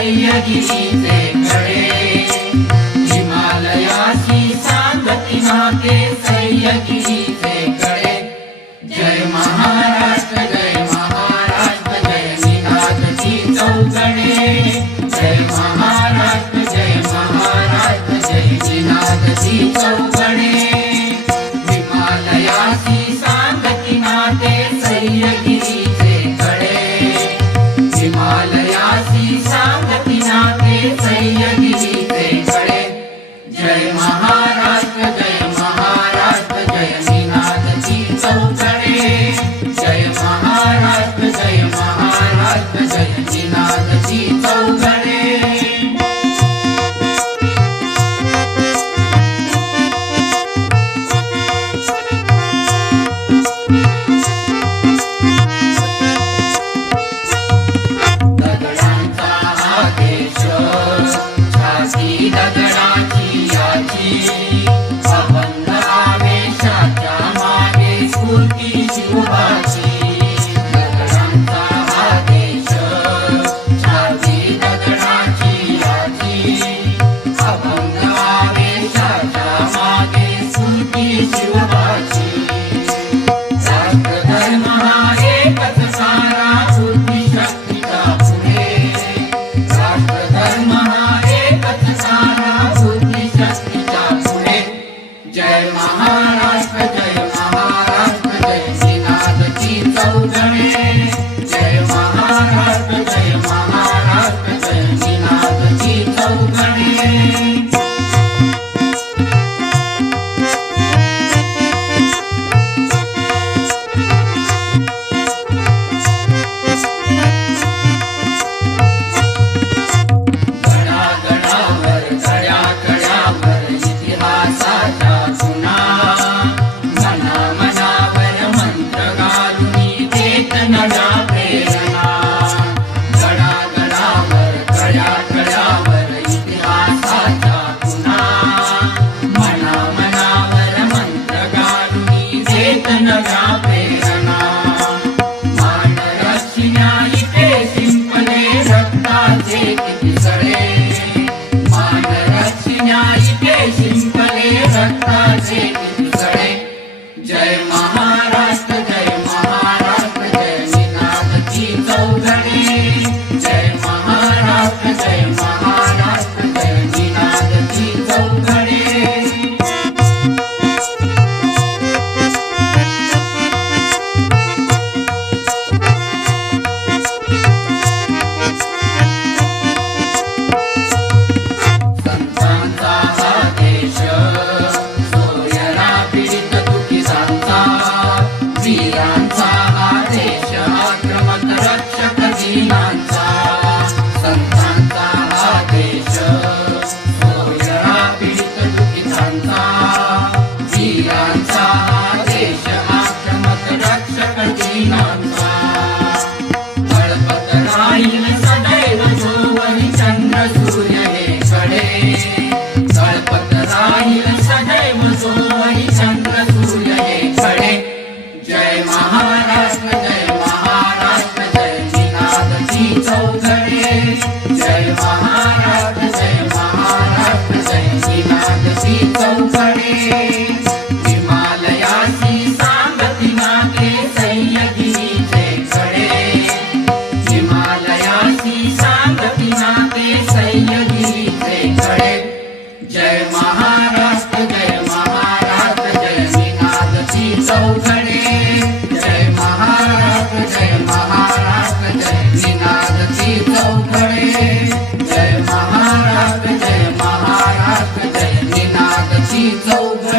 सह्याद्रीचे कडे, हिमालयाची सांगती नाते सह्याद्रीचे कडे. जय महाराष्ट्र जय महाराष्ट्र जय निनादची चौकडे. जय महाराष्ट्र जय महाराष्ट्र जय निनादची चौकडे. हिमालयाची सांगती नाते सह्याद्रीचे कडे, हिमालयाची सांगती नाते सह्याद्रीचे कडे. जय महाराष्ट्र जय महाराष्ट्र जय निनादची चौकडे. जय महाराष्ट्र जय महाराष्ट्र जय निनादची चौकडे. दगडांचा हा देश, छाती दगडाची याची, अभंग आवेशाच्या मागे स्फूर्ती शिवबाची. दगडांचा हा देश, छाती दगडाची याची, अभंग आवेशाच्या मागे स्फूर्ती शिवबाची. राष्ट्रधर्म हा एकच सारा, बुद्धिशक्तीचा पुढे. राष्ट्रधर्म हा एकच सारा, बुद्धिशक्तीचा पुढे. जय महाराष्ट्र जय महाराष्ट्र जय निनादची चौकडे. जय महाराष्ट्र जय महाराष्ट्र जय निनादची चौकडे. गडागडावर कड्याकड्यावर इतिहासाच्या खुणा, मनामनावर मंत्र घालून देत नव्या प्रेरणा. गडागडावर कड्याकड्यावर इतिहासाच्या खुणा, मनामनावर मंत्र घालून देत नव्या प्रेरणा. मान रक्षिण्या इथे शिंपले रक्ताचे किती सडे. मान रक्षिण्या इथे शिंपले रक्ताचे किती सडे. जय महाराष्ट्र जय महाराष्ट्र जय निनादची चौकडे. जय महाराष्ट्र जय महाराष्ट्र जय निनादची चौकडे. संतांचा हा देश, सोयरा पीडित दुःखितांचा. वीरांचा हा देश, आक्रमक रक्षक दीनांचा. संतांचा हा देश, सोयरा पीडित दुःखितांचा. वीरांचा हा देश, आक्रमक रक्षक दीनांचा. तळपत राहील सदैव जोवरी चंद्र सूर्य हे कडे. तळपत राहील सदैव जोवरी चंद्र सूर्य हे कडे. जय महाराष्ट्र जय महाराष्ट्र जय निनादची चौकडे. जय महाराष्ट्र जय महाराष्ट्र जय निनादची चौकडे. हिमालयाची सांगती नाते सह्याद्रीचे कडे, हिमालयाची सांगती नाते सह्याद्रीचे कडे. जय महाराष्ट्र जय महाराष्ट्र जय निनादची चौकडे. जय महाराष्ट्र जय महाराष्ट्र जय निनादची चौकडे. जय महाराष्ट्र जय महाराष्ट्र जय निनादची चौकडे.